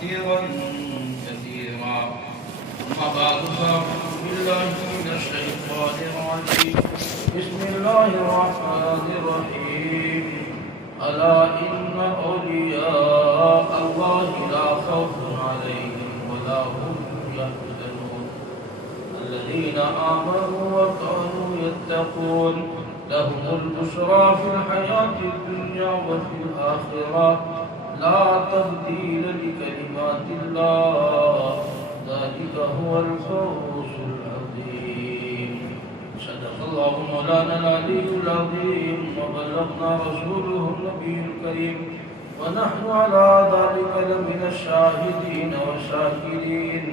كثيرا كثيرا. أما بعد فأعوذ بالله من الشيطان الرجيم. بسم الله الرحمن الرحيم. ألا إن أولياء الله لا خوف عليهم ولا هم يحزنون الذين آمنوا وكانوا يتقون لهم البشرى في الحياة الدنيا وفي الآخرة لا تبديل لكلمات الله ذلك هو الفوز العظيم. صدق الله مولانا العلي العظيم وبلغنا رسوله النبي الكريم ونحن على ذلك لمن الشاهدين والشاكرين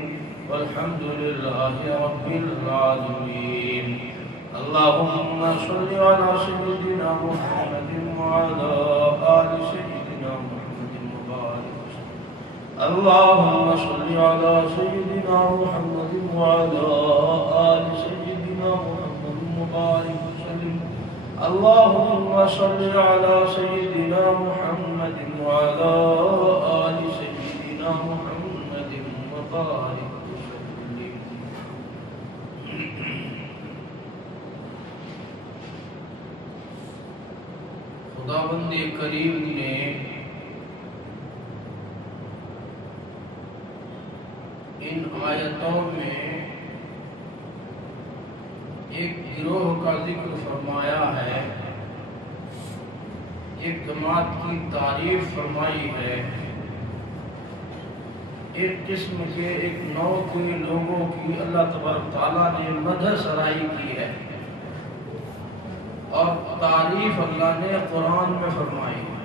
والحمد لله رب العالمين. اللهم صل على سيدنا محمد وعلى آل سيدنا محمد وبارك وسلم. اللهم صل على سيدنا محمد وعلى آل سيدنا محمد وبارك وسلم. اللهم صل على سيدنا محمد وعلى آل سيدنا محمد وبارك وسلم. خداوند کریم نے ان آیتوں میں ایک گروہ کا ذکر فرمایا ہے، ایک جماعت کی تعریف فرمائی ہے، ایک قسم کے ایک نوع کے لوگوں کی اللہ تبارک تعالیٰ نے مدح سرائی کی ہے اور تعریف اللہ نے قرآن میں فرمائی ہے۔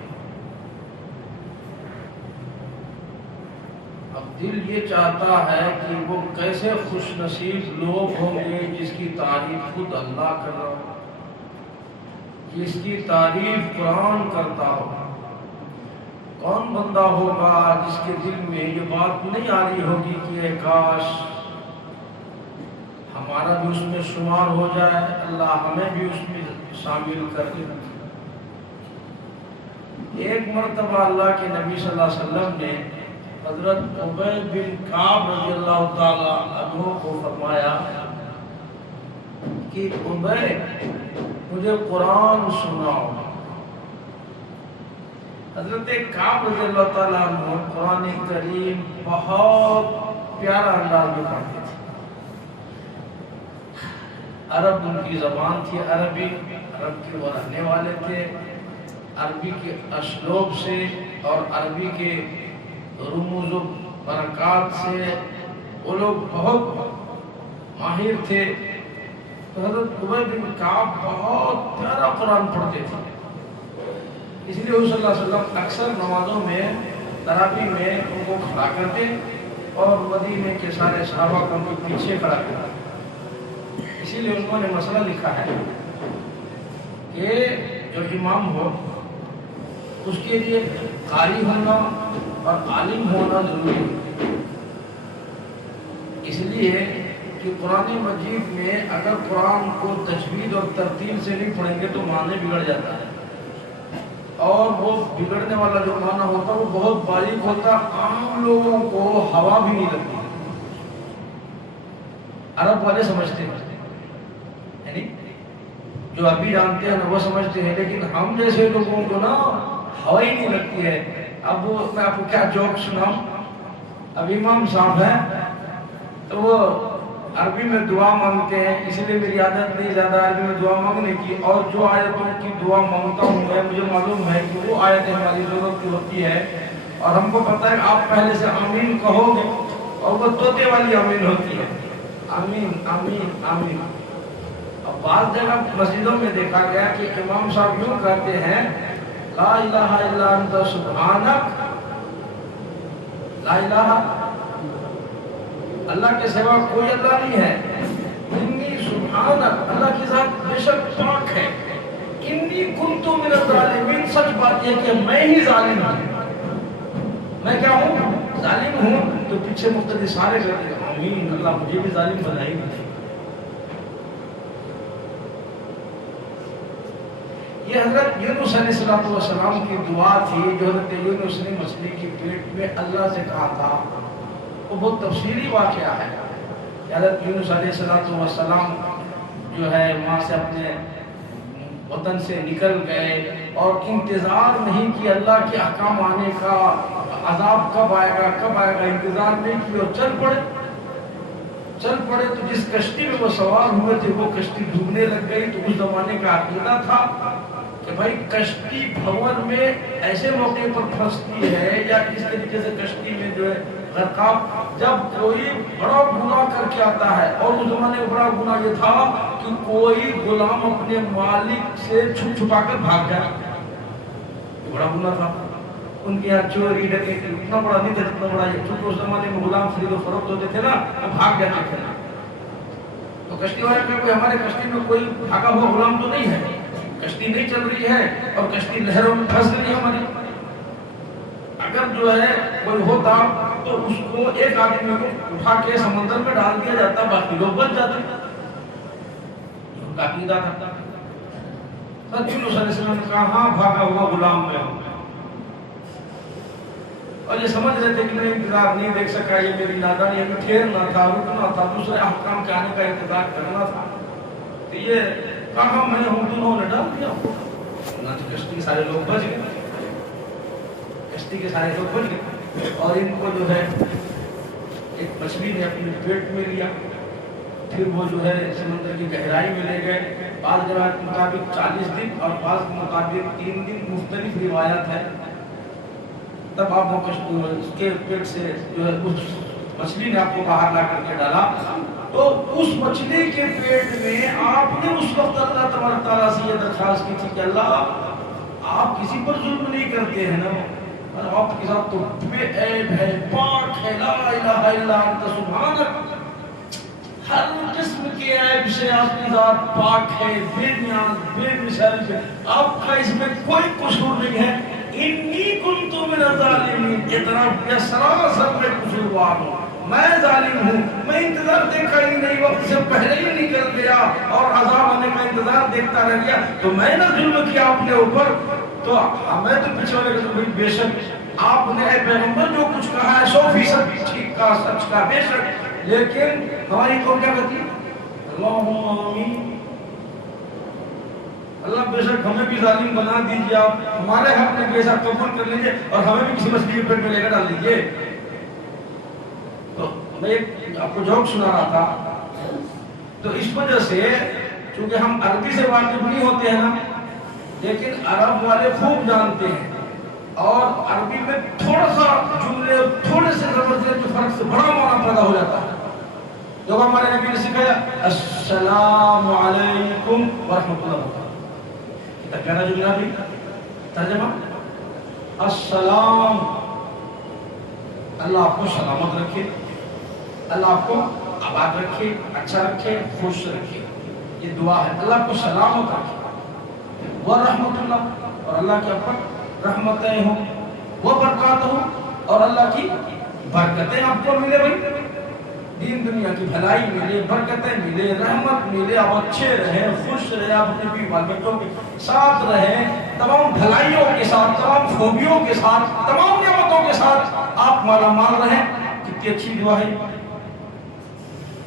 اب دل یہ چاہتا ہے کہ وہ کیسے خوش نصیب لوگ ہوں گے جس کی تعریف خود اللہ کر رہا ہو، جس کی تعریف قرآن کرتا ہو۔ کون بندہ ہوگا جس کے دل میں یہ بات نہیں آ رہی ہوگی کہ اے کاش ہمارا بھی اس میں شمار ہو جائے، اللہ ہمیں بھی اس میں شامل کر دے۔ ایک مرتبہ اللہ کے نبی صلی اللہ علیہ وسلم نے حضرت ابی بن کعب رضی اللہ تعالیٰ عنہ کو فرمایا کہ ابی مجھے قرآن سناؤ۔ حضرت کعب رضی اللہ تعالیٰ عنہ قرآن کریم بہت پیارا انداز میں پڑھتے تھے۔ عرب ان کی زبان تھی، عربی، عرب کے وہ رہنے والے تھے، عربی کے اسلوب سے اور عربی کے رموز و برکات سے وہ لوگ بہت ماہر تھے۔ تو حضرت ابی بن کعب بہت پیارا قرآن پڑھتے تھے، اس لیے حضور صلی اللہ علیہ وسلم اکثر نمازوں میں تراویح میں ان کو کھڑا کرتے اور مدینے کے سارے صحابہ کو ان کے پیچھے کھڑا کرتے۔ اسی لیے انہوں نے مسئلہ لکھا ہے کہ جو امام ہو اس کے لیے قاری ہونا اور عالم ہونا ضروری ہے، اس لیے کہ قرآن مجید میں اگر قرآن کو تجوید اور ترتیل سے نہیں پڑھیں گے تو معنی بگڑ جاتا ہے، اور وہ بگڑنے والا جو معنی ہوتا ہے وہ بہت باریک ہوتا، عام لوگوں کو ہوا بھی نہیں لگتی۔ عرب والے سمجھتے ہیں، یعنی جو ابھی جانتے ہیں وہ سمجھتے ہیں، لیکن ہم جیسے لوگوں کو نا ہوا ہی نہیں لگتی ہے۔ اب میں آپ کو کیا جوک سناؤں؟ اب امام صاحب ہیں تو وہ عربی میں دعا مانگتے ہیں، اس لیے میری عادت نہیں زیادہ عربی میں دعا مانگنے کی، اور جو آیتوں کی دعا مانگتا ہوں میں مجھے معلوم ہے کہ وہ آیتیں ہماری ضرورت کی ہوتی ہے، اور ہم کو پتہ ہے کہ آپ پہلے سے آمین کہو گے اور وہ طوطے والی آمین ہوتی ہے، آمین آمین آمین۔ اب بعض جگہ مسجدوں میں دیکھا گیا کہ امام صاحب یوں کہتے ہیں لا الہ الا انت سبحانک، لا الہ اللہ کے سوا کوئی اللہ نہیں ہے، انی سبحانک اللہ کی ذات بے شک پاک ہے، انی کنت من الظالمین سچ بات یہ کہ میں ہی ظالم ہوں، میں کیا ہوں؟ ظالم ہوں۔ تو پیچھے مقتدی سارے کہتے ہیں آمین، اللہ مجھے بھی ظالم بنائے گا۔ یہ حضرت یونس علیہ السلام کی دعا تھی جو حضرت یونس نے مچھلی کی پیٹ میں اللہ سے کہا تھا. وہ بہت تفصیلی واقعہ ہے. حضرت یونس علیہ السلام جو ہے وہاں سے اپنے وطن سے نکل گئے اور انتظار نہیں کیا اللہ کے احکام آنے کا، عذاب کب آئے گا انتظار نہیں کیا اور چل پڑے. تو جس کشتی میں وہ سوار ہوئے تھے وہ کشتی ڈوبنے لگ گئی. تو اس زمانے کا عقیدہ تھا کہ بھائی کشتی بھور میں ایسے موقع پر پھنستی ہے یا اس طریقے سے کشتی میں جو ہے غرقاب جب کوئی بڑا گناہ کر کے آتا ہے. اور اس زمانے میں بڑا گناہ یہ تھا کہ کوئی غلام اپنے مالک سے چھپا کر بھاگ جائے. یہ بڑا گناہ تھا. ان کے یہاں چوری ڈکیتی اتنا بڑا نہیں تھا جتنا بڑا یہ. چونکہ اس زمانے میں غلام خرید و فروخت ہوتے تھے نا، وہ بھاگ جاتے تھے. تو کشتی والے میں کوئی ہمارے کشتی میں کوئی بھاگا ہوا غلام تو نہیں ہے. کشتی نہیں چل رہی ہے اور کشتی لہروں میں پھنس گئی ہماری. اگر جو ہے کوئی ہوتا تو اس کو ایک آدمی کو اٹھا کے سمندر میں ڈال دیا جاتا، باقی لوگ بچ جاتے. عقیدہ تھا. یونس علیہ السلام نے کہا ہاں بھاگا ہوا غلام میں ہوں. اور یہ سمجھ رہے تھے کہ میں انتظار نہیں دیکھ سکا، یہ میری نادانی ہے، میں ٹھہرنا تھا، رکنا تھا، دوسرے احکام کے آنے کا انتظار کرنا تھا. تو یہ کہاں میں ہوں، دونوں نے ڈال دیا. کشتی کے سارے لوگ بچ گئے. اور ان کو جو ہے ایک مچھلی نے اپنے پیٹ میں لیا. پھر وہ جو ہے سمندر کی گہرائی میں لے گئے. بعض روایت کے مطابق 40 دن اور بعض کے مطابق 3 دن، مختلف روایت ہے. تب آپ کو اس کے پیٹ سے جو ہے اس مچھلی نے آپ کو باہر لا کر کے ڈالا. تو اس مچھلی کے پیٹ میں آپ نے اس وقت اللہ تبارک تعالیٰ سے یہ درخواست کی تھی کہ اللہ آپ کسی پر ظلم نہیں کرتے ہیں نا، اور آپ کے ساتھ تو بے عیب ہے، پاک ہے، لا الہ الا انت سبحانک. ہر قسم کے عیب سے آپ کی ذات پاک ہے، بے نیاز، بے مثال ہے. آپ کا اس میں کوئی قصور نہیں ہے. انی کنت من الظالمین، اعتراف کیا سراسر میں قصوروار ہوں، میں ظالم ہوں. میں انتظار دیکھا ہی نہیں، وقت سے پہلے ہی نکل گیا اور عذاب آنے کا انتظار دیکھتا رہ گیا. تو میں نے ظلم کیا اپنے اوپر. تو میں تو پیچھے والے کہ بھائی بے شک آپ نے اے پیغمبر جو کچھ کہا ہے 100% ٹھیک کا، سچ کا، بے شک. لیکن ہماری قوم کیا کہتی ہے؟ اللہم آمین. اللہ بے شک ہمیں بھی ظالم بنا دیجیے، آپ ہمارے حق میں ایسا قبول کر لیجیے اور ہمیں بھی کسی مچھلی کے پیٹ میں لے کر ڈال دیجیے. تو میں آپ کو جوک سنا رہا تھا. تو اس وجہ سے چونکہ ہم عربی سے واقف نہیں ہوتے ہیں نا، لیکن عرب والے خوب جانتے ہیں. اور عربی میں تھوڑا سا جملے تھوڑے سے زبردست فرق سے بڑا معنی پیدا ہو جاتا ہے. جو ہمارے نبی نے سکھایا السلام علیکم ورحمۃ اللہ وبرکاتہ. کہنا جو بھی ترجمہ السلام، اللہ آپ کو سلامت رکھے، اللہ آپ کو آباد رکھے، اچھا رکھے، خوش رکھے. یہ دعا ہے. اللہ آپ کو سلامت رکھے. ورحمۃ اللہ، اور اللہ کے اوپر رحمتیں ہوں. وہ برکات ہوں، اور اللہ کی برکتیں آپ کو ملے. بھائی دین دنیا کی بھلائی ملے، برکتیں ملے، رحمت ملے. آپ اچھے رہیں، خوش رہیں، آپ اپنے بیوی بال بچوں کے ساتھ رہیں، تمام بھلائیوں کے ساتھ، تمام خوبیوں کے ساتھ، تمام نعمتوں کے ساتھ آپ مالا مال رہیں. کتنی اچھی دعا ہے.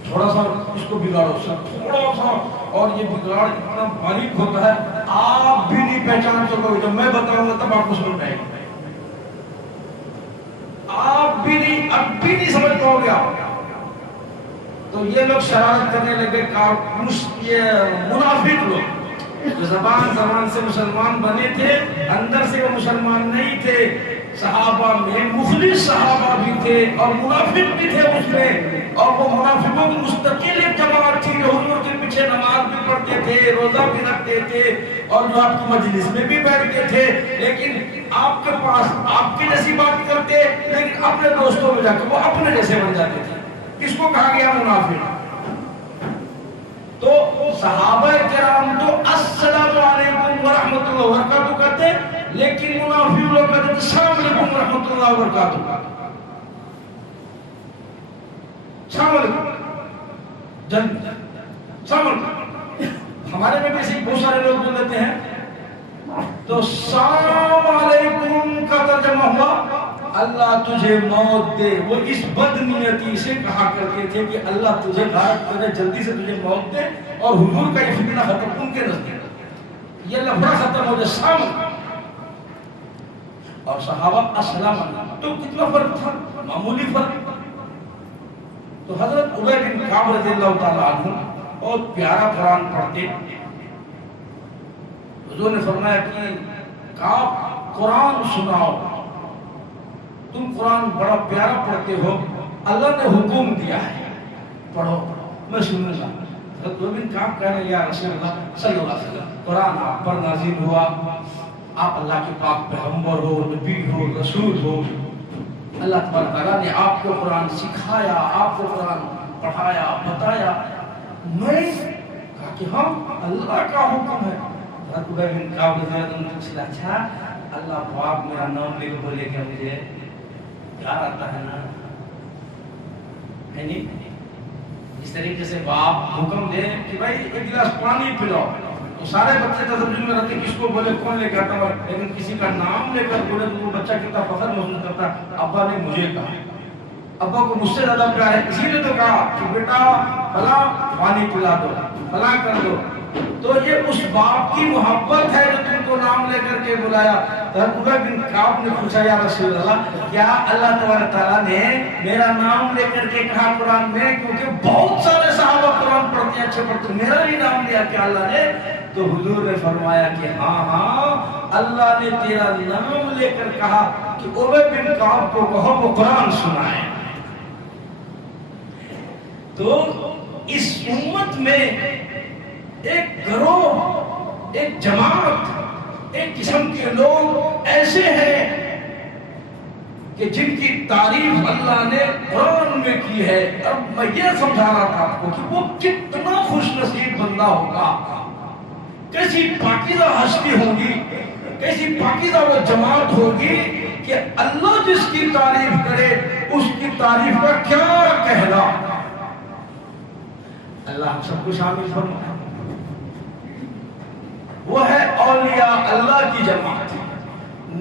تھوڑا سا اس کو بگاڑو، تھوڑا سا، اور یہ بگاڑ اتنا باریک ہوتا ہے آپ بھی نہیں پہچان سکو. جب میں بتاؤں گا تب آپ کو سمجھ آئے گا. آپ بھی نہیں، اب بھی نہیں سمجھ پاؤ گے آپ. تو یہ لوگ شرارت کرنے لگے، یہ منافق لوگ جو زبان سے مسلمان بنے تھے، اندر سے وہ مسلمان نہیں تھے. صحابہ میں مخلص صحابہ بھی تھے اور منافق بھی تھے اس میں. اور وہ منافقوں کی مستقل ایک جماعت تھی جو حضور کے پیچھے نماز بھی پڑھتے تھے، روزہ بھی رکھتے تھے، اور جو آپ کی مجلس میں بھی بیٹھتے تھے. لیکن آپ کے پاس آپ کی جیسی بات کرتے، لیکن اپنے دوستوں میں جا کے وہ اپنے جیسے بن جاتے تھے. اس کو کہا گیا منافق. تو صحابہ کرام تو السلام علیکم ورحمۃ اللہ وبرکاتہ کہتے، لیکن منافق لوگ کہتے السلام علیکم ورحمۃ اللہ وبرکاتہ. السلام علیکم السلام علیکم. ہمارے میں بھی ایسے بہت سارے لوگ بول دیتے ہیں تو السلام علیکم کا ترجمہ ہوا اللہ تجھے موت دے. وہ اس بدنیتی سے کہا کرتے تھے کہ اللہ تجھے غارت کرے, جلدی سے تجھے موت دے, اور حضور کا یہ فتنہ ختم ان کے نزدیک یہ لفظ ختم ہو جائے سام. اور صحابہ السلام علیکم, تو کتنا فرق تھا, معمولی فرق. تو حضرت ابی بن کعب رضی اللہ تعالی عنہ بہت پیارا قرآن پڑھتے. حضور نے فرمایا کہ کعب قرآن سناؤ, تم قرآن بڑا پیارا پڑھتے ہو, اللہ نے حکم دیا ہے پڑھو, میں سنوں گا. حضرت ابی بن کعب کہہ رہے یا رسول اللہ صلی اللہ علیہ وسلم, قرآن آپ پر نازل ہوا, آپ اللہ کے پاک پیغمبر ہو, نبی ہو, رسول ہو, اللہ تبارک تعالیٰ نے آپ کو قرآن سکھایا, آپ کو قرآن پڑھایا, بتایا. میں کہا کہ ہاں اللہ کا حکم ہے. حضرت ابی بن کعب رضی اللہ عنہ نے کہا اچھا اللہ پاک میرا نام لے کے بولے کہ مجھے پیار آتا ہے نا, ہے نہیں؟ اس طریقے سے باپ حکم دے کہ بھائی ایک گلاس پانی پلاؤ, تو سارے بچے تذبذب میں رہتے کس کو بولے کون لے کے آتا ہے, لیکن کسی کا نام لے کر بولے تو وہ بچہ کتنا فخر محسوس کرتا ہے, ابا نے مجھے کہا, ابا کو مجھ سے زیادہ پیار ہے, اسی لیے تو کہا کہ بیٹا فلاں پانی پلا دو, فلاں کر دو. تو یہ اس باپ کی محبت ہے جو تم کو نام لے کر کے بلایا. حضرت ابی بن کعب نے پوچھا یا رسول اللہ, کیا اللہ تبارک تعالیٰ نے میرا نام لے کر کے کہا قرآن میں, کیونکہ بہت سارے صحابہ قرآن پڑھتے ہیں, اچھے پڑھتے, میرا ہی نام لیا کیا اللہ نے؟ تو حضور نے فرمایا کہ ہاں ہاں اللہ نے تیرا نام لے کر کہا کہ ابی بن کعب کو کہو وہ قرآن سنائے. تو اس امت میں ایک گروہ, ایک جماعت, ایک قسم کے لوگ ایسے ہیں کہ جن کی تعریف اللہ نے قرآن میں کی ہے. اب میں یہ سمجھا رہا تھا آپ کو کہ وہ کتنا خوش نصیب بندہ ہوگا, کیسی پاکیزہ ہستی ہوگی, کیسی پاکیزہ وہ جماعت ہوگی کہ اللہ جس کی تعریف کرے اس کی تعریف کا کیا کہنا. اللہ ہم سب کو شامل فرمائے. وہ ہے اولیاء اللہ کی جماعت,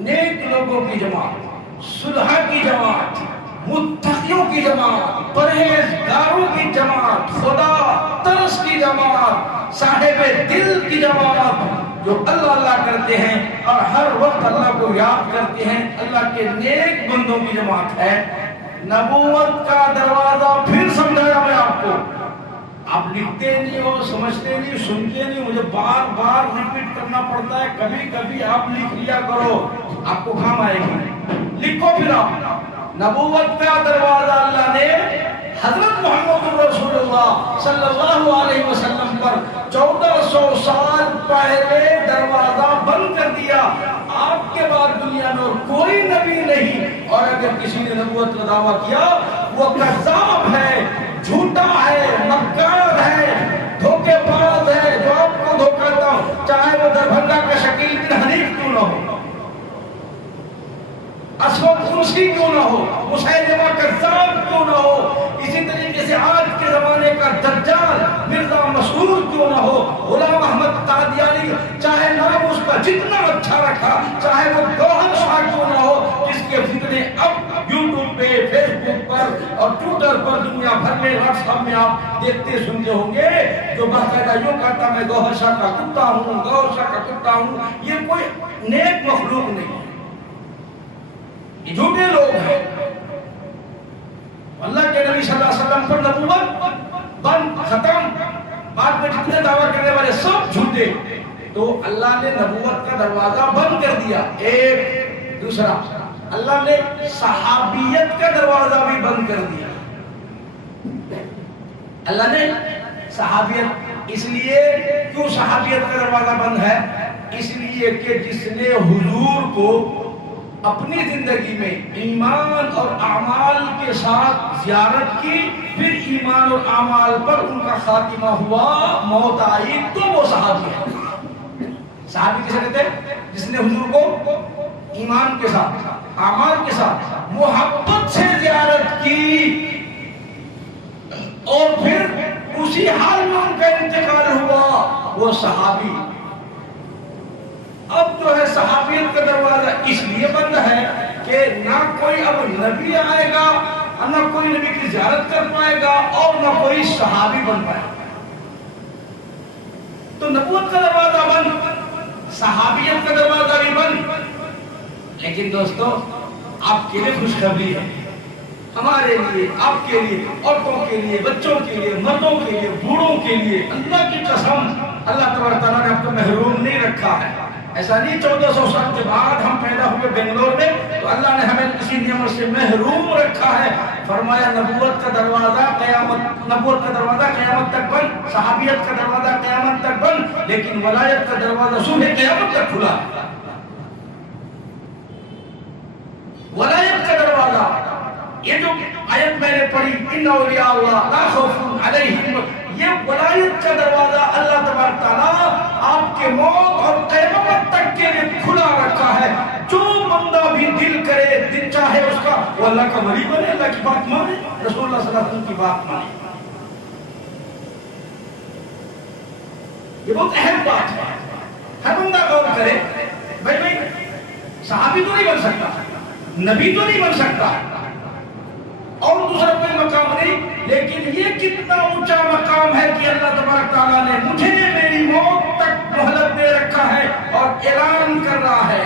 نیک لوگوں کی جماعت, صلحاء کی جماعت, متقیوں کی جماعت, پرہیزگاروں کی جماعت, خدا ترس کی جماعت, صاحب دل کی جماعت, جو اللہ اللہ کرتے ہیں اور ہر وقت اللہ کو یاد کرتے ہیں, اللہ کے نیک بندوں کی جماعت ہے. نبوت کا دروازہ پھر سمجھایا میں آپ کو, آپ لکھتے نہیں ہو, سمجھتے نہیں, سنتے نہیں, مجھے بار بار ریپیٹ کرنا پڑتا ہے. کبھی کبھی آپ لکھ لیا کرو, آپ کو کام آئے گی. لکھو پھر آپ, نبوت کا دروازہ اللہ نے حضرت محمد رسول اللہ صلی اللہ علیہ وسلم پر 1400 سال پہلے دروازہ بند کر دیا. آپ کے بعد دنیا میں اور کوئی نبی نہیں, اور اگر کسی نے نبوت کا دعویٰ کیا وہ کذاب ہے, جھوٹا ہے, مکار ہے, دھوکے باز ہے. جو آپ کو دھوکہ دیتا ہوں, چاہے وہ دربھنگا کا شکیل بن حنیف کیوں نہ ہو, اسود انسی کیوں نہ ہو, مسیلمہ کذاب کیوں نہ ہو, اسی طریقے سے آج کے زمانے کا دجال مرزا مسعود کیوں نہ ہو, غلام احمد قادیانی چاہے نام اس کا جتنا اچھا رکھا, چاہے وہ گوہر شاہ کیوں نہ ہو, جس کے فتنے اب یوٹیوب پہ, فیس بک پر اور ٹویٹر پر دنیا بھر میں, واٹس ایپ میں آپ دیکھتے سنتے ہوں گے, جو باقاعدہ یوں کہتا میں گوہر شاہ کا کتا ہوں, گوہر شاہ کا کتا ہوں. یہ کوئی نیک مخلوق نہیں, یہ جھوٹے لوگ ہیں. اللہ کے نبی صلی اللہ علیہ وسلم پر نبوت بند, ختم. بعد میں جتنے دعویٰ کرنے والے سب جھوٹے. تو اللہ نے نبوت کا دروازہ بند کر دیا. ایک دوسرا, اللہ نے صحابیت کا دروازہ بھی بند کر دیا. اللہ نے صحابیت, اس لیے کیوں صحابیت کا دروازہ بند ہے؟ اس لیے کہ جس نے حضور کو اپنی زندگی میں ایمان اور اعمال کے ساتھ زیارت کی, پھر ایمان اور اعمال پر ان کا خاتمہ ہوا, موت آئی, تو وہ صحابی ہے. صحابی کسے کہتے ہیں؟ جس نے حضور کو ایمان کے ساتھ, اعمال کے ساتھ محبت سے زیارت کی اور پھر اسی حال میں ان کا انتقال ہوا, وہ صحابی. اب جو ہے صحابیت کا دروازہ اس لیے بند ہے کہ نہ کوئی اب نبی آئے گا، نہ کوئی نبی کی زیارت کر پائے گا، اور نہ کوئی صحابی بن پائے گا۔ تو نبوت کا دروازہ بند، صحابیت کا دروازہ بھی بند۔ لیکن دوستو آپ کے لیے خوشخبری ہے، ہمارے لیے، آپ کے لیے، عورتوں کے لیے، بچوں کے لیے، مردوں کے لیے، بوڑھوں کے لیے، اللہ کی قسم اللہ تبارک تعالیٰ نے آپ کو محروم نہیں رکھا ہے۔ ایسا نہیں 1400 سال کے بعد ہم پیدا ہوئے بنگلور میں تو اللہ نے ہمیں کسی نعمت سے محروم رکھا ہے۔ فرمایا نبوت کا دروازہ قیامت تک بند، صحابیت کا دروازہ قیامت تک بند، لیکن ولایت کا دروازہ صبح قیامت تک کھلا۔ ولایت کا دروازہ، یہ جو آیت میں نے پڑھی ان اولیاء اللہ لا خوف علیہم، یہ ولایت کا دروازہ اللہ تبارک تعالیٰ آپ کے موت اور قیامت تک کے لیے کھلا رکھا ہے۔ جو بندہ بھی دل کرے، دل چاہے اس کا، وہ اللہ کا ولی بنے، اللہ کی بات مانے، رسول اللہ صلی اللہ علیہ وسلم کی بات مانے۔ یہ بہت اہم بات ہے، ہر بندہ غور کرے۔ بھائی صحابی تو نہیں بن سکتا، نبی تو نہیں بن سکتا، اور دوسرا کوئی مقام نہیں، لیکن یہ کتنا اونچا مقام ہے کہ اللہ تبارک تعالیٰ نے مجھے میری موت تک مہلت دے رکھا ہے اور اعلان کر رہا ہے،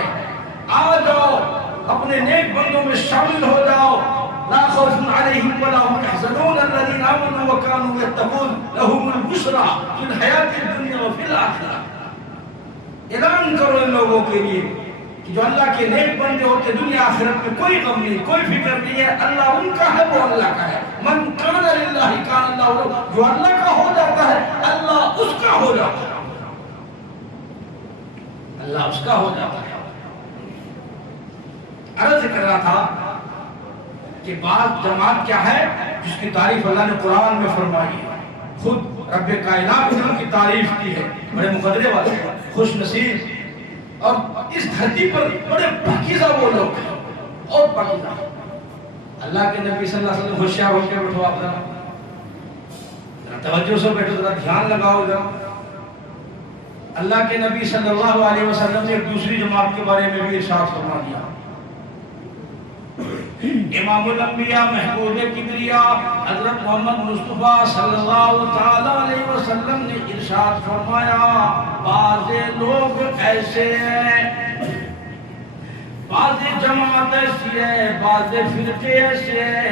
آ جاؤ اپنے نیک بندوں میں شامل ہو جاؤ، لا خوف علیہم ولا هم يحزنون الذين آمنوا وكانوا يتقون لهم البشرى في الحیاة الدنیا وفی الآخرہ۔ اعلان کرو ان لوگوں کے لیے کہ جو اللہ کے نیک بندے ہوتے، دنیا آخرت میں کوئی غم نہیں، کوئی فکر نہیں ہے، اللہ ان کا ہے، وہ اللہ کا ہے۔ من کان للہ کان اللہ لہ، جو اللہ کا ہو جاتا ہے اللہ اس کا ہو جاتا ہے، اللہ اس کا ہو جاتا ہے۔ عرض کر رہا تھا کہ بعض جماعت کیا ہے جس کی تعریف اللہ نے قرآن میں فرمائی ہے، خود رب کائنات نے ان کی تعریف کی ہے، بڑے مقدرے والے، خوش نصیب، اور اس دھرتی پر بڑے پاکیزہ وہ لوگ ہیں، اور پاکیزہ۔ اللہ کے نبی صلی اللہ علیہ وسلم ہوشیار ہو کے بیٹھو، آپ ذرا توجہ سے بیٹھو، ذرا دھیان لگاؤ ذرا۔ اللہ کے نبی صلی اللہ علیہ وسلم نے ایک دوسری جماعت کے بارے میں بھی ارشاد فرما دیا۔ امام الانبیاء محبوب کبریا حضرت محمد مصطفیٰ صلی اللہ تعالی علیہ وسلم نے ارشاد فرمایا، بعض لوگ ایسے ہیں، بعض جماعت ایسی ہے، بعض فرقے ایسے ہیں،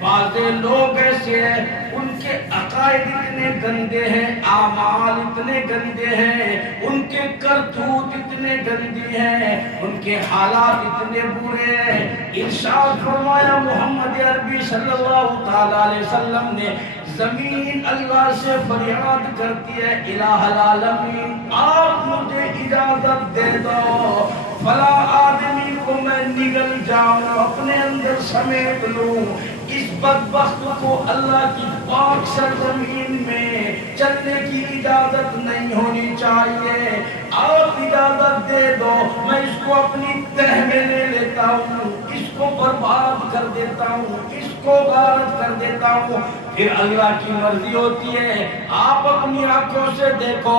بعض لوگ ایسے ہیں، ان کے عقائد اتنے گندے ہیں، اعمال اتنے گندے ہیں، ان کے کرتوت اتنے گندے ہیں، ان کے حالات اتنے برے ہیں۔ ارشاد فرمایا محمد عربی صلی اللہ تعالی علیہ وسلم نے، زمین اللہ سے فریاد کرتی ہے، الہ العالمین آپ مجھے اجازت دے دو، فلا آدمی کو میں نگل جاؤں، اپنے اندر سمیٹ لوں، اس بدبخت کو اللہ کی پاک سرزمین میں چلنے کی اجازت نہیں ہونی چاہیے، آپ اجازت دے دو، میں اس کو اپنی تہ میں لے لیتا ہوں، اس کو برباد کر دیتا ہوں، اس کو غارت کر دیتا ہوں۔ پھر اللہ کی مرضی ہوتی ہے، آپ اپنی آنکھوں سے دیکھو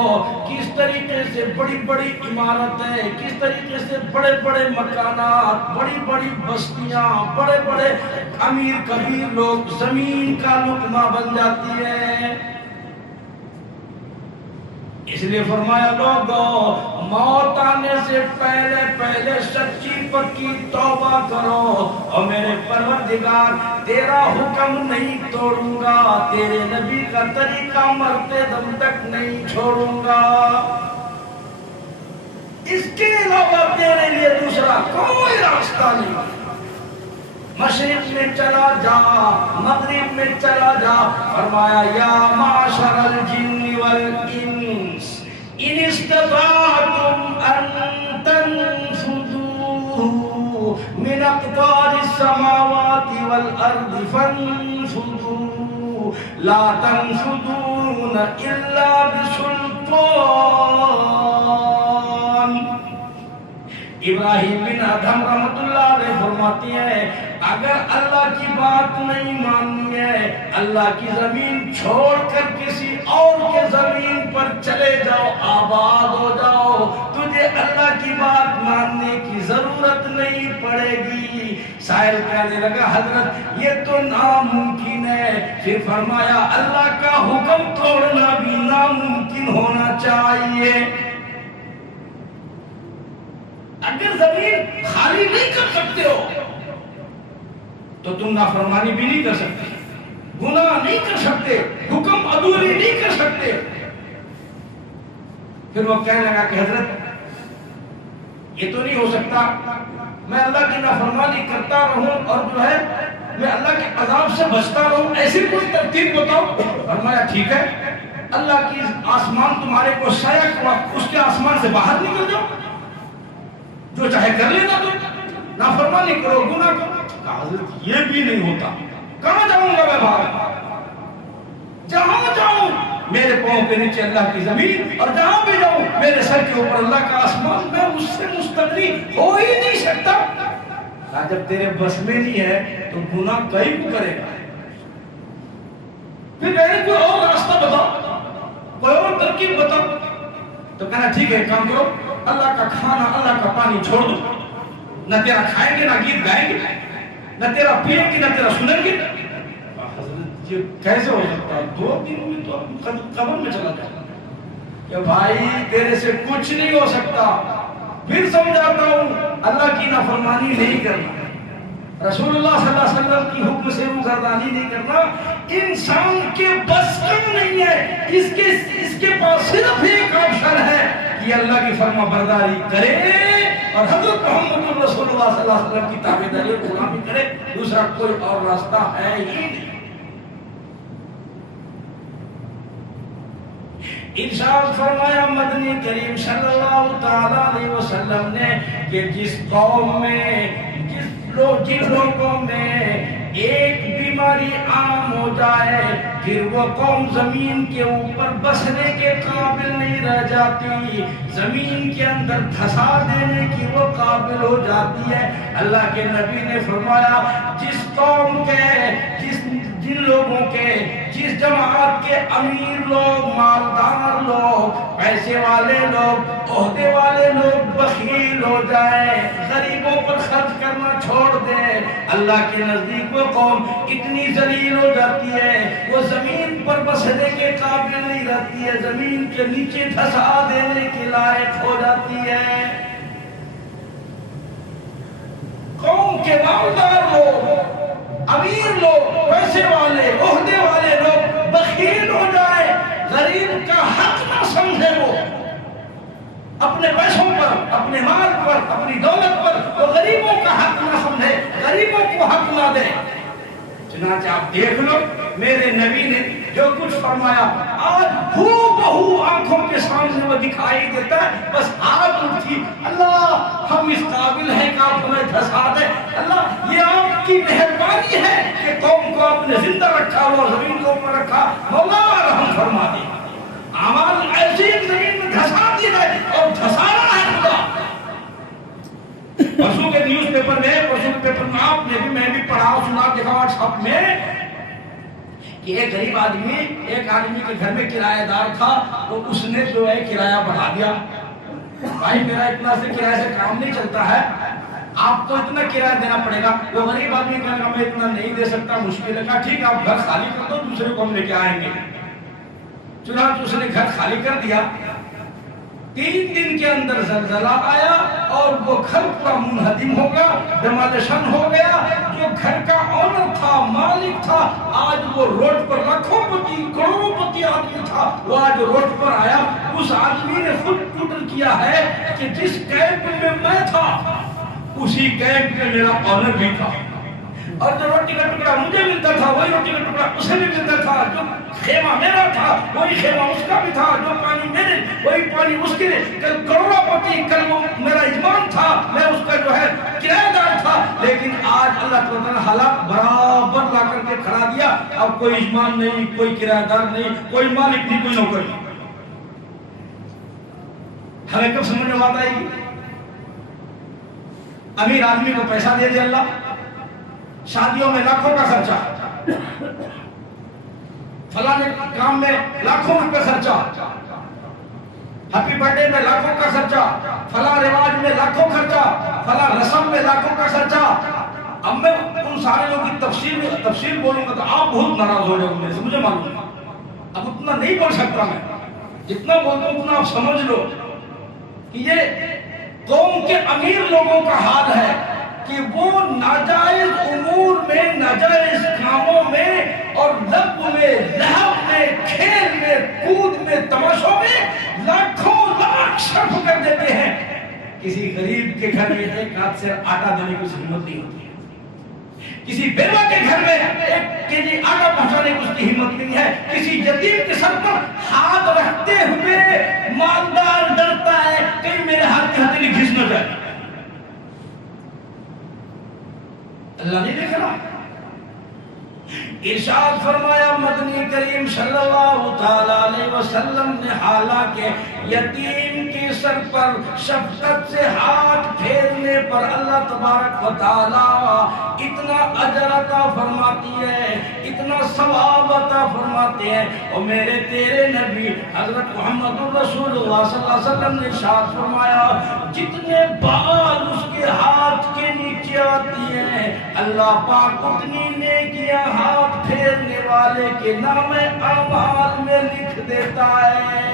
کس طریقے سے بڑی بڑی عمارتیں، کس طریقے سے بڑے بڑے مکانات، بڑی بڑی بستیاں، بڑے بڑے امیر کبیر لوگ، زمین کا لقمہ بن جاتی ہے۔ اس لیے فرمایا لوگو، موت آنے سے پہلے پہلے سچی پکی توبہ کرو، اور میرے پروردگار تیرا حکم نہیں توڑوں گا، تیرے نبی کا طریقہ مرتے دم تک نہیں چھوڑوں گا، اس کے علاوہ تیرے لیے دوسرا کوئی راستہ نہیں۔ مشرق میں چلا جا، مغرب میں چلا جا، فرمایا یا معاشر الجن والانس ان استطعتم ان تنفذوا من اقطار السماوات والارض فانفذوا لا تنفذون الا بسلطان۔ ابراہیم بن ادھم رحمت اللہ علیہ فرماتی ہے، اگر اللہ کی بات نہیں ماننی ہے، اللہ کی زمین چھوڑ کر کسی اور کے زمین پر چلے جاؤ، آباد ہو جاؤ، تجھے تجھے اللہ کی بات ماننے کی ضرورت نہیں پڑے گی۔ سائل کہنے لگا حضرت یہ تو ناممکن ہے۔ پھر فرمایا اللہ کا حکم توڑنا بھی ناممکن ہونا چاہیے۔ اگر زمین خالی نہیں کر سکتے ہو تو تم نافرمانی بھی نہیں کر سکتے، گناہ نہیں کر سکتے، حکم عدولی نہیں کر سکتے۔ پھر وہ کہنے لگا کہ حضرت یہ تو نہیں ہو سکتا، میں اللہ کی نافرمانی کرتا رہوں اور جو ہے میں اللہ کے عذاب سے بچتا رہوں، ایسی کوئی ترتیب بتاؤ۔ فرمایا ٹھیک ہے، اللہ کی آسمان تمہارے کو سایہ کیا، اس کے آسمان سے باہر نکل جاؤ، جو چاہے کر لینا، تو نافرمانی کرو، گناہ کرو۔ حضرت یہ بھی نہیں ہوتا، کہاں جاؤں گا میں باہر؟ جہاں جاؤں میرے پاؤں کے نیچے اللہ کی زمین، اور جہاں بھی جاؤں میرے سر کے اوپر اللہ کا آسمان، میں اس سے مستغنی ہو ہی نہیں سکتا۔ جب تیرے بس میں نہیں ہے تو گناہ کہیں کو کرے گا؟ پھر کہنے کوئی اور راستہ بتاؤ، کوئی اور ترکیب بتاؤ۔ تو کہنا ٹھیک ہے کام کرو، اللہ کا کھانا اللہ کا پانی چھوڑ دو، نہ تیرا کھائیں گے نہ گیت گائیں گے، نہ تیرا پیئیں گے نہ تیرا سنیں گے۔ حضرت یہ کیسے ہو سکتا ہے؟ 2 دن میں تو قبر میں چلا جائے کہ بھائی تیرے سے کچھ نہیں ہو سکتا۔ پھر سمجھاتا ہوں اللہ کی نافرمانی نہیں کرنا، رسول اللہ صلی اللہ علیہ وسلم کی حکم سے روگردانی نہیں کرنا، انسان کے بس کا نہیں ہے۔ اس کے پاس صرف ایک آپشن ہے کہ اللہ کی فرما برداری کرے اور حضرت محمد رسول اللہ صلی اللہ علیہ وسلم کی تابعداری اور غلامی کرے، دوسرا کوئی اور راستہ ہے ہی نہیں۔ ارشاد فرمایا مدنی کریم صلی اللہ تعالی علیہ وسلم نے کہ جس قوم میں جن لوگوں میں ایک بیماری عام ہو جائے پھر وہ قوم زمین کے اوپر بسنے کے قابل نہیں رہ جاتی، زمین کے اندر دھسا دینے کی وہ قابل ہو جاتی ہے۔ اللہ کے نبی نے فرمایا جس قوم کے جن لوگوں کے جس جماعت کے امیر لوگ، مالدار لوگ، پیسے والے لوگ، عہدے والے لوگ بخیل ہو جائیں، غریبوں پر خرچ کرنا چھوڑ دیں، اللہ کے نزدیک وہ قوم اتنی ذلیل ہو جاتی ہے وہ زمین پر بسنے کے قابل نہیں رہتی ہے، زمین کے نیچے دھسا دینے کے لائق ہو جاتی ہے۔ قوم کے مالدار لوگ، امیر لوگ، پیسے والے، عہدے والے لوگ بخیل ہو جائے، غریب کا حق نہ سمجھے، وہ اپنے پیسوں پر، اپنے مال پر، اپنی دولت پر وہ غریبوں کا حق نہ سمجھے، غریبوں کو حق نہ دے۔ چنانچہ آپ دیکھ لو میرے نبی نے جو کچھ فرمایا آج ہو بہو آنکھوں کے سامنے وہ دکھائی دیتا ہے، بس ہاتھ اٹھی، اللہ ہم اس قابل ہیں کہ آپ ہمیں دھسا دیں، اللہ یہ آپ کی مہربانی ہے کہ قوم کو آپ نے زندہ رکھا اور زمین کو اوپر رکھا، مولا رحم فرما دے۔ اعمال ایسی ایک زمین میں دھسا دی جائے اور دھسانا ہے خدا۔ پرسوں کے نیوز پیپر میں آپ نے بھی، میں بھی پڑھا سنا دیکھا واٹس ایپ میں کہ ایک غریب آدمی ایک آدمی کے گھر میں کرایہ دار تھا، تو اس نے جو ہے کرایہ بڑھا دیا، بھائی میرا اتنا سے کرایہ سے کام نہیں چلتا ہے، آپ کو اتنا کرایہ دینا پڑے گا۔ وہ غریب آدمی کہا میں اتنا نہیں دے سکتا، مشکل ہے، کہا ٹھیک ہے آپ گھر خالی کر دو، دوسرے کو ہم لے کے آئیں گے۔ چنانچہ اس نے گھر خالی کر دیا، 3 دن کے اندر زلزلہ آیا اور وہ گھر پورا منہدم ہو گیا، ڈیمالیشن ہو گیا۔ جو گھر کا اونر تھا، مالک تھا، آج وہ روڈ پر لاکھوں پتی، کروڑوں پتی آدمی تھا، وہ آج روڈ پر آیا۔ اس آدمی نے خود ٹوٹل کیا ہے کہ جس کیمپ میں تھا اسی کیمپ میں میرا اونر بھی تھا، اور جو روٹی کا ٹکڑا مجھے ملتا تھا وہی روٹی کا ٹکڑا اسے بھی ملتا تھا، جو خیمہ میرا تھا وہی خیمہ اس کا بھی تھا، جو پانی میرے وہی پانی اس کے، کل کروڑوں پتی، کل وہ میرا یجمان تھا، میں اس کا جو ہے کرایہ دار تھا، لیکن آج اللہ تعالیٰ نے حالات برابر لا کر کے کھڑا دیا۔ اب کوئی یجمان نہیں، کوئی کرایہ دار نہیں، کوئی مالک نہیں، کوئی نوکر نہیں۔ ہمیں کب سمجھ میں آتا ہے؟ امیر آدمی کو پیسہ دے دے اللہ، شادیوں میں لاکھوں کا خرچہ، فلانے کام میں لاکھوں روپے خرچہ، ہیپی برتھڈے میں لاکھوں کا خرچہ، فلاں رواج میں لاکھوں خرچہ، فلاں رسم میں لاکھوں کا خرچہ. اب میں ان سارے لوگوں کی تفصیل بولوں گا تو آپ بہت ناراض ہو جاؤ گے، مجھے معلوم ہے. اب اتنا نہیں بول سکتا میں، جتنا بولتا ہوں اتنا آپ سمجھ لو کہ یہ قوم کے امیر لوگوں کا حال ہے کہ وہ ناجائز امور میں، ناجائز کاموں میں اور لب میں، لہو میں، کھیل میں، کود میں، تماشوں میں لاکھوں لاکھ صرف کر دیتے ہیں. کسی غریب کے گھر میں ایک ہاتھ سے آٹا دینے کی ہمت نہیں ہوتی ہے، کسی بیوہ کے گھر میں ایک کے جی آٹا پہنچانے کی اس کی ہمت نہیں ہے، کسی یتیم کے سر پر ہاتھ رکھتے ہوئے مالدار ڈرتا ہے کہیں میرے ہاتھ کی ہتھیلی گھس نہ جائے. اللہ نہیں دیکھ رہا. ارشاد فرمایا مدنی کریم صلی اللہ تعالی علیہ وسلم نے حالانکہ یتیم کے سر پر شفقت سے ہاتھ پھیرنے پر اللہ تبارک و تعالی اتنا اجر عطا فرماتی ہے، اتنا ثواب عطا فرماتے ہیں. اور میرے تیرے نبی حضرت محمد رسول اللہ صلی اللہ علیہ وسلم نے ارشاد فرمایا جتنے بال اس کے ہاتھ کے نیچے آتی ہیں اللہ پاک اتنی نیکیاں ہاتھ پھیرنے والے کے نام اعمال میں لکھ دیتا ہے.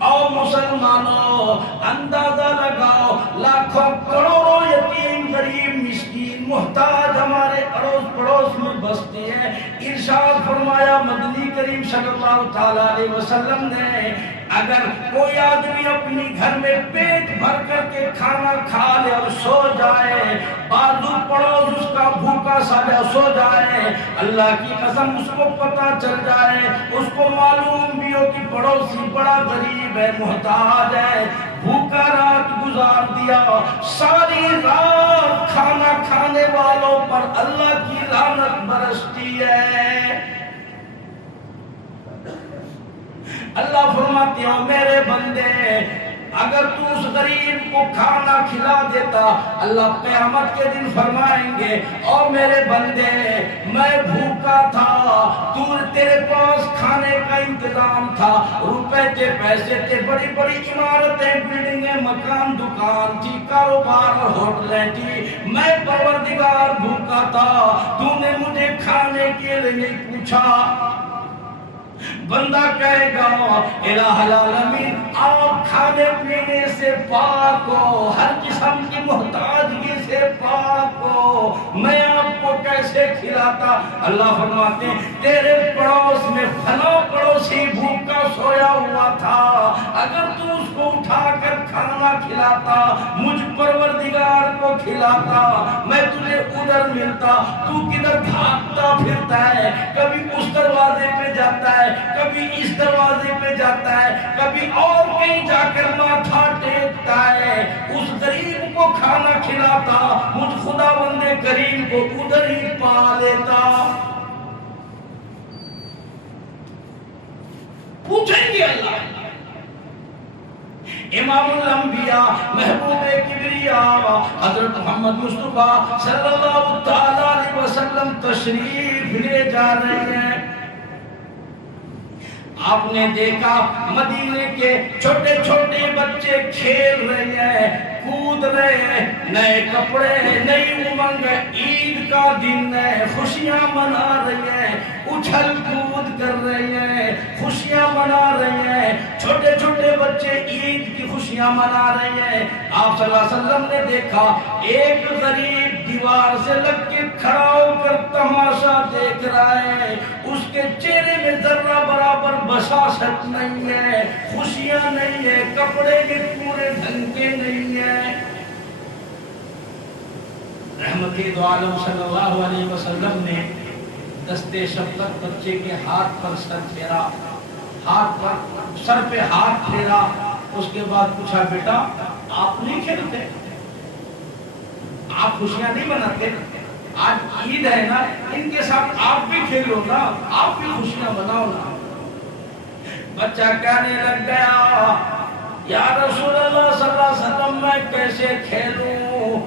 او مسلمانوں اندازہ لگاؤ لاکھوں کروڑوں یتیم غریب مسکین محتاج ہمارے اڑوس پڑوس میں بستے ہیں. ارشاد فرمایا مدنی کریم صلی اللہ تعالی علیہ وسلم نے اگر کوئی آدمی اپنی گھر میں پیٹ بھر کر کے کھانا کھا لے اور سو جائے، بازو پڑوس اس کا بھوکا سو جائے، اللہ کی قسم اس کو پتہ چل جائے، اس کو معلوم بھی ہو کہ پڑوسی بڑا غریب ہے، محتاج ہے، بھوکا رات گزار دیا، ساری رات کھانا کھانے والوں پر اللہ کی لعنت برستی ہے. اللہ فرماتے ہو میرے بندے اگر تو اس غریب کو کھانا کھلا دیتا اللہ قیامت کے دن فرمائیں گے او میرے بندے میں بھوکا تھا، تیرے پاس کھانے کا انتظام تھا، روپے تھے، پیسے تھے، بڑی بڑی عمارتیں، بلڈنگیں، مکان، دکان تھی، کاروبار اور ہوٹلیں تھی، میں پروردگار بھوکا تھا، تو نے مجھے کھانے کے لیے نہیں پوچھا. بندہ کہے گا الہ العالمین آپ کھانے پینے سے پاک ہو، ہر قسم کی محتاجگی سے پاک ہو، میں آپ کو کیسے کھلاتا؟ اللہ فرماتے ہیں تیرے پڑوس میں فلاں پڑوسی بھوکا سویا ہوا تھا، اگر تو اس کو اٹھا کر کھانا کھلاتا، مجھ پروردگار کو کھلاتا، میں تجھے ادھر ملتا، تو کدھر بھاگتا پھرتا ہے، کبھی اس دروازے پہ جاتا ہے، کبھی اس دروازے پہ جاتا ہے، کبھی اور کہیں جا کر ماتھا ٹیکتا ہے، اس غریب کو کھانا کھلاتا، مجھ خدا بندے کریم کو ادھر ہی پا لیتا. پوچھیں گے اللہ امام الانبیاء محبوب کبریاء حضرت محمد مصطفیٰ صلی اللہ تعالی علیہ وسلم تشریف لے جا رہے ہیں. آپ نے دیکھا مدینے کے چھوٹے چھوٹے بچے کھیل رہے ہیں، کود رہے ہیں، نئے کپڑے، نئی امنگ، عید کا دن ہے، خوشیاں منا رہے ہیں، اچھل کود کر رہے ہیں، خوشیاں منا رہے ہیں، چھوٹے چھوٹے بچے عید کی خوشیاں منا رہے ہیں. آپ صلی اللہ علیہ وسلم نے دیکھا ایک غریب دیوار سے لگ کے کھڑا ہو کر تماشا دیکھ رہا ہے، اس کے چہرے میں ذرہ برابر بشاشت نہیں ہے، خوشیاں نہیں ہے، کپڑے بھی پورے ڈھنگ کے نہیں ہیں. رحمت دو عالم صلی اللہ علیہ وسلم نے دستے شفقت بچے کے ہاتھ پر سر پھیرا، ہاتھ پر سر پہ ہاتھ پھیرا، اس کے بعد پوچھا بیٹا آپ نہیں کھیلتے، آپ خوشیاں نہیں مناتے، آج عید ہے نا، ان کے ساتھ آپ بھی کھیلو نا، آپ بھی خوشیاں مناؤ نا. بچہ کہنے لگ گیا یا رسول اللہ صلی اللہ علیہ وسلم میں کیسے کھیلوں،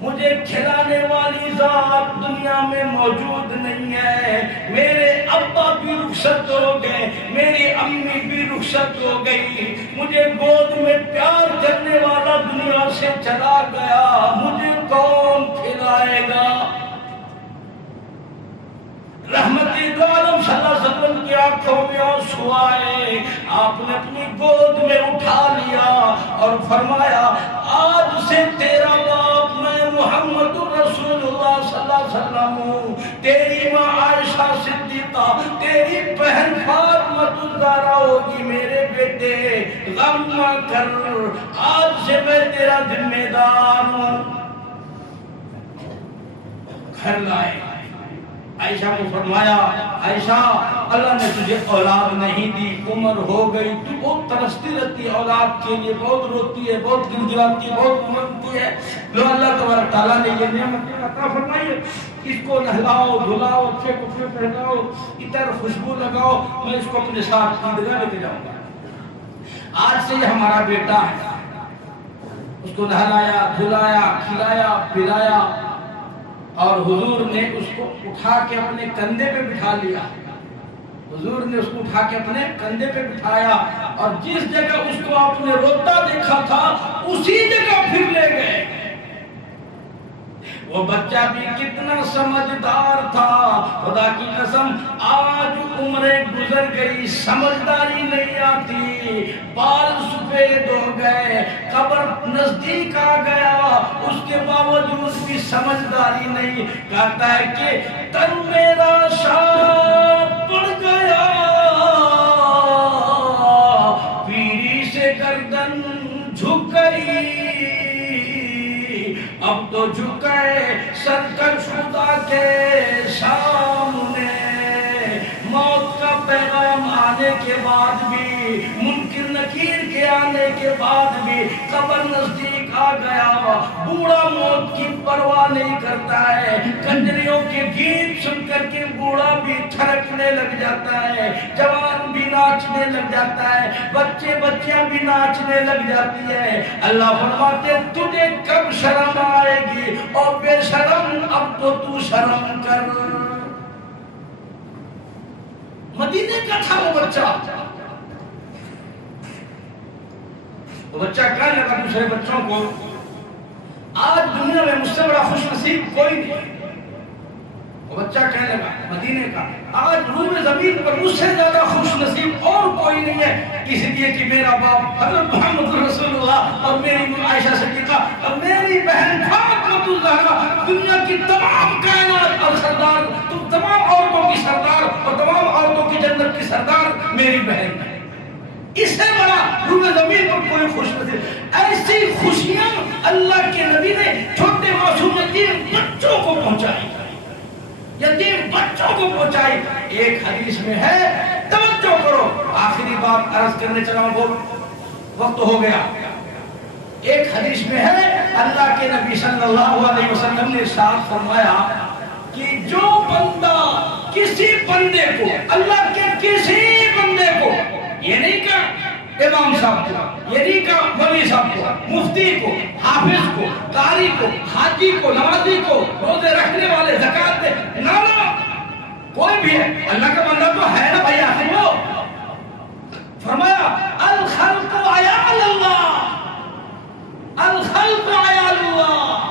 مجھے کھلانے والی ذات دنیا میں موجود نہیں ہے، میرے ابا بھی رخصت ہو گئے، میری امی بھی رخصت ہو گئی، مجھے گود میں پیار کرنے والا دنیا سے چلا گیا، مجھے کون کھلائے گا؟ رحمتی دو عالم صلی اللہ علیہ وسلم کی آنکھوں میں آنسو آئے، آپ نے اپنی گود میں اٹھا لیا اور فرمایا آج سے تیرا باپ میں محمد رسول اللہ صلی اللہ علیہ وسلم ہوں، تیری ماں عائشہ صدیقہ، تیری بہن فاطمہ الزہرا ہوگی، میرے بیٹے غم نہ کر، آج سے میں تیرا ذمہ دار ہوں۔ گھر لائے، عائشہ کو فرمایا عائشہ اللہ نے تجھے اولاد نہیں دی، عمر ہو گئی، تو بہت ترستی رہتی ہے اولاد کے لیے، بہت روتی ہے، بہت گنگناتی ہے، بہت منتی ہے، لو اللہ تبارک تعالیٰ نے یہ نعمت عطا فرمائی ہے، اس کو نہلاؤ دھلاؤ، اچھے کپڑے پہناؤ، عطر خوشبو لگاؤ، میں اس کو اپنے ساتھ عیدگاہ لے کے جاؤں گا، آج سے یہ ہمارا بیٹا ہے۔ اس کو نہلایا دھلایا کھلایا پلایا اور حضور نے اس کو اٹھا کے اپنے کندھے پہ بٹھا لیا، حضور نے اس کو اٹھا کے اپنے کندھے پہ بٹھایا اور جس جگہ اس کو آپ نے روتا دیکھا تھا اسی جگہ پھر لے گئے۔ وہ بچہ بھی کتنا سمجھدار تھا، خدا کی قسم آج عمریں گزر گئی، سمجھداری نہیں آتی، بال سفید ہو گئے، قبر نزدیک آ گیا، اس کے باوجود بھی سمجھداری نہیں، کہتا ہے کہ تن میرا شاب پڑ گیا، پیری سے گردن جھک گئی، اب تو جھکے سرکش خدا کے سامنے، موت کا پیغام آنے کے بعد بھی، منکر نکیر کے آنے کے بعد بھی، قبر نزدیک آ گیا، بوڑھا موت کی پرواہ نہیں کرتا ہے، کنجریوں کے گیت سن کر کے بوڑھا بھی تھرکنے لگ جاتا ہے، جوان بھی ناچنے لگ جاتا ہے، بچے بچیاں بھی ناچنے لگ جاتی ہے۔ اللہ فرماتے تجھے کب شرم آئے گی اور بے شرم، اب تو شرم کر۔ مدینے کا تھا وہ بچہ کہنے لگا دوسرے بچوں کو آج دنیا میں مجھ سے بڑا خوش نصیب کوئی نہیں۔ وہ بچہ کہنے لگا مدینے کا آج روح زمین پر مجھ سے زیادہ خوش نصیب اور کوئی نہیں ہے، اس لیے کہ میرا باپ حضرت محمد رسول اللہ اور میری ماں عائشہ صدیقہ اور میری بہن فاطمہ الزہرا دنیا کی تمام کائنات اور سردار، تمام عورتوں کی سردار اور تمام عورتوں کی جنت کی سردار میری بہن ہے، اس سے بڑا روح زمین پر کوئی خوش نصیب۔ ایسی خوشیاں اللہ کے نبی نے چھوٹے معصوم یتیم بچوں کو پہنچائی، یتیم بچوں کو پہنچائی۔ ایک حدیث میں ہے، توجہ کرو، آخری بات عرض کرنے چلا ہوں، وقت ہو گیا۔ ایک حدیث میں ہے اللہ کے نبی صلی اللہ علیہ وسلم نے ارشاد فرمایا کہ جو بندہ کسی بندے کو، اللہ کے کسی بندے کو، یہ نہیں کہ امام صاحب کو، یہ نہیں کہ ولی صاحب کو، مفتی کو، حافظ کو، قاری کو، حاجی کو، نمازی کو، روزے رکھنے والے، زکات دے، نہ کوئی بھی ہے، اللہ کا بندہ تو ہے نا بھائی آخر وہ۔ فرمایا الخلق عیال اللہ، الخلق عیال اللہ،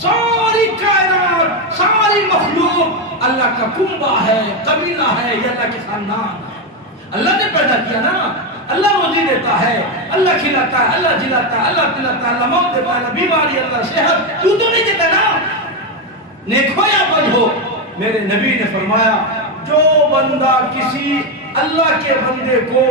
ساری کائنات، ساری مخلوق اللہ کا کنبہ ہے، قبیلہ ہے، یہ اللہ کے خاندان ہے، اللہ نے پیدا کیا نا، اللہ روزی دیتا ہے، اللہ کھلاتا ہے، اللہ جلاتا ہے، اللہ پلاتا ہے، اللہ موت دیتا ہے، اللہ بیماری، اللہ صحت، تو نہیں دیتا نا، نیک ہو یا بد ہو۔ میرے نبی نے فرمایا جو بندہ کسی اللہ کے بندے کو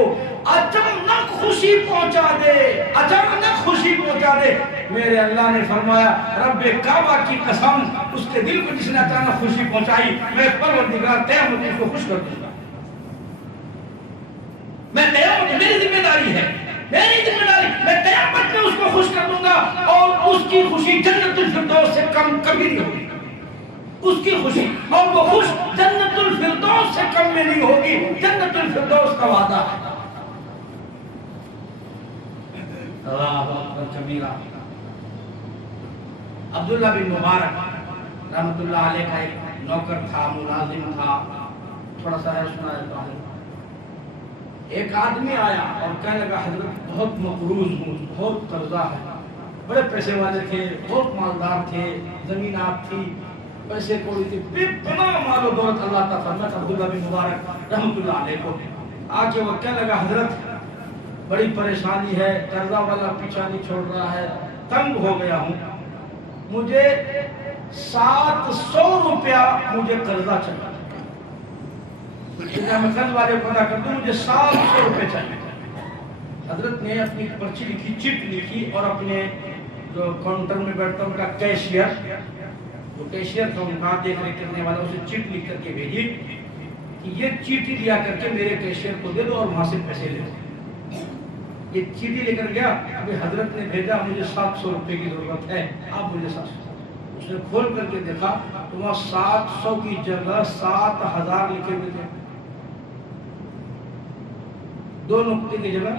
اچانک خوشی پہنچا دے، اچانک خوشی پہنچا دے، میرے اللہ نے فرمایا رب کعبہ کی قسم، اس کے دل کو جس نے اچانک خوشی پہنچائی، میں پروردگار قیامت اس کو خوش کر دوں گا، میں قیامت میری ذمہ داری ہے، میری ذمہ داری، میں قیامت میں اس کو خوش کر دوں گا، اور اس کی خوشی جنت الفردوس سے کم کبھی نہیں ہوگی، اس کی خوشی اور وہ خوش جنت الفردوس سے کم میں نہیں ہوگی، جنت الفردوس کا وعدہ ہے۔ اللہ اکبر کبیرہ۔ عبداللہ بن مبارک رحمت اللہ علیہ کا ایک نوکر تھا، ملازم تھا، تھوڑا سا ہے سنا دیتا ہوں. ایک آدمی آیا اور کہنے لگا حضرت بہت مقروض ہوں, بہت قرضہ ہے, بڑے پیسے والے تھے, بہت مالدار تھے, زمینات تھی, پیسے کوئی تھے, بے پناہ مال و دولت اللہ تعالیٰ فرماتا عبداللہ بن مبارک رحمۃ اللہ علیہ کو. آ کے وہ کہنے لگا حضرت بڑی پریشانی ہے, قرضہ والا پیچھا نہیں چھوڑ رہا ہے, تنگ ہو گیا ہوں, مجھے 700 روپیہ مجھے قرضہ چاہیے, میں قرض والے کو ادا کر دوں, مجھے 700 روپے چاہیے. حضرت نے اپنی پرچی لکھی, چٹ لکھی, اور اپنے جو کاؤنٹر میں بیٹھتا ان کا کیشیئر, جو کیشیئر تھا ان کا دیکھ ریکھ کرنے والا, اسے چٹ لکھ کر کے بھیجی کہ یہ چیٹی لیا کر کے میرے کیشیئر کو دے دو اور وہاں سے پیسے لے دو. یہ چیٹی لے کر گیا, ابھی حضرت نے بھیجا مجھے 700 روپے کی ضرورت ہے, آپ مجھے 700. اس نے کھول کر کے دیکھا تو وہاں 700 کی جگہ 7000 لکھے ہوئے تھے, 2 نقطے کی جگہ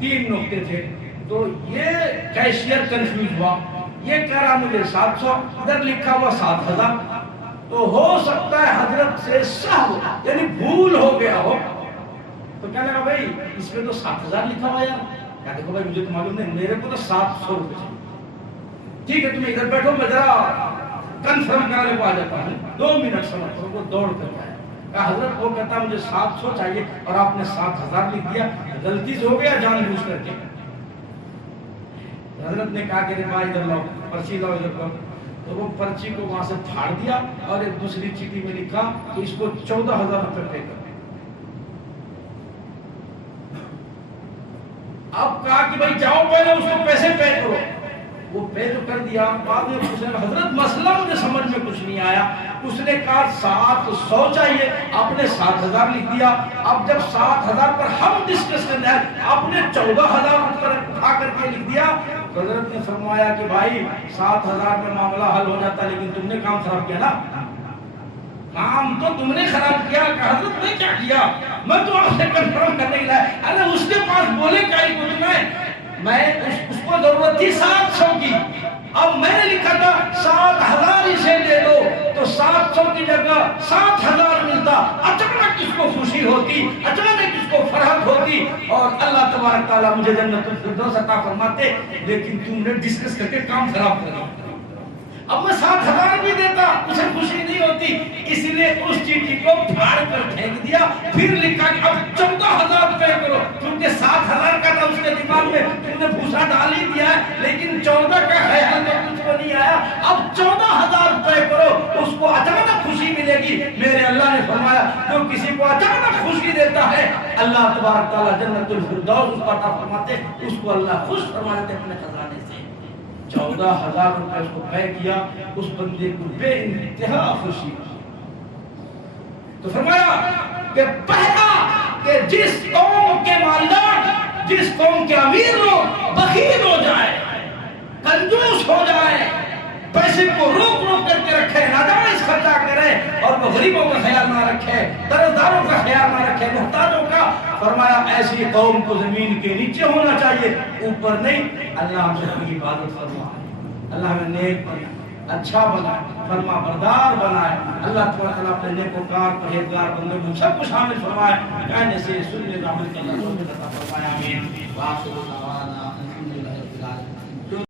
3 نقطے تھے. تو یہ کیشیئر کنفیوز ہوا, یہ کہہ رہا مجھے 700, ادھر لکھا ہوا 7000. تو ہو سکتا ہے حضرت سے سہو یعنی بھول ہو گیا ہو. تو کہنے لگا بھائی اس میں تو 7000 لکھا ہوا یار. کیا دیکھو بھائی مجھے تو معلوم نہیں, میرے کو تو 700 روپے چاہیے. ٹھیک ہے تم ادھر بیٹھو, میں ذرا کنفرم کرانے کو آ جاتا ہوں, 2 منٹ سمجھ. تو وہ دوڑ کر آیا, کہا حضرت وہ کہتا مجھے 700 چاہیے اور آپ نے 7000 لکھ دیا, غلطی سے ہو گیا جان بوجھ کر کے. حضرت نے کہا کہ بھائی ادھر لاؤ, پرچی لاؤ ادھر پر. تو وہ پرچی کو وہاں سے پھاڑ دیا اور ایک دوسری چٹھی میں لکھا کہ اس کو 14000 روپے پے کر. اب کہا کہ بھائی جاؤ پہلے اس کو پیسے پے کرو. وہ پے تو کر دیا, بعد میں پوچھا حضرت مسئلہ مجھے سمجھ میں کچھ نہیں آیا. اس نے کہا 700 چاہیے, آپ نے 7000 لکھ دیا. اب جب 7000 پر ہم ڈسکس کرنے آئے, آپ نے 14000 پر اٹھا کر کے لکھ دیا. حضرت نے فرمایا کہ بھائی 7000 میں معاملہ حل ہو جاتا, لیکن تم نے کام خراب کیا نا. کام تو تم نے خراب کیا. حضرت نے کیا کیا, میں تو آپ سے کنفرم کرنے کے لیے, ارے اس کے پاس بولے کیا ہی کچھ نہیں, میں اس کو ضرورت تھی 700 کی. اب میں نے لکھا تھا 7000 اسے دے دو, تو 700 کی جگہ 7000 ملتا. اچانک اس کو خوشی ہوتی, اچانک اس کو فرحت ہوتی, اور اللہ تبارک تعالیٰ مجھے جنت الفردوس عطا فرماتے. لیکن تم نے ڈسکس کر کے کام خراب کر دیا. اب میں 7000 بھی دیتا, اسے خوشی نہیں ہوتی, اس لیے اس چیٹی کو پھاڑ کر پھینک دیا. پھر لکھا کہ اب 14000 پے کرو, کیونکہ 7000 کا تھا اس کے دماغ میں, تم نے بھوسا ڈال ہی دیا ہے, لیکن 14 کا خیال میں کچھ کو نہیں آیا. اب 14000 پے کرو, اس کو اچانک خوشی ملے گی. میرے اللہ نے فرمایا جو کسی کو اچانک خوشی دیتا ہے, اللہ تبارک تعالیٰ جنت الفردوس اس کو عطا فرماتے, اس کو اللہ خوش فرما دیتے اپنے خزانے سے. 14000 روپے اس کو پے کیا, اس بندے کو بے انتہا خوشی. تو فرمایا کہ پہلا کہ جس قوم کے مالدار, جس قوم کے امیر لوگ بخیل ہو جائے, کنجوس ہو جائے, پیسے کو روک روک کر کے رکھے, ناجائز خرچہ کرے, اور وہ غریبوں کا خیال نہ رکھے, قرضداروں کا خیال نہ رکھے, محتاجوں کا, فرمایا ایسی قوم کو زمین کے نیچے ہونا چاہیے, اوپر نہیں. اللہ ہم سے اپنی حفاظت فرمائے, اللہ ہمیں نیک بنائے, اچھا بنائے, فرما بردار بنائے. اللہ تعالیٰ اپنے نیکوکار پرہیزگار بندوں کو سب کو شامل فرمائے. کہنے سے سننے کا عمل کرنا فرمایا. آمین.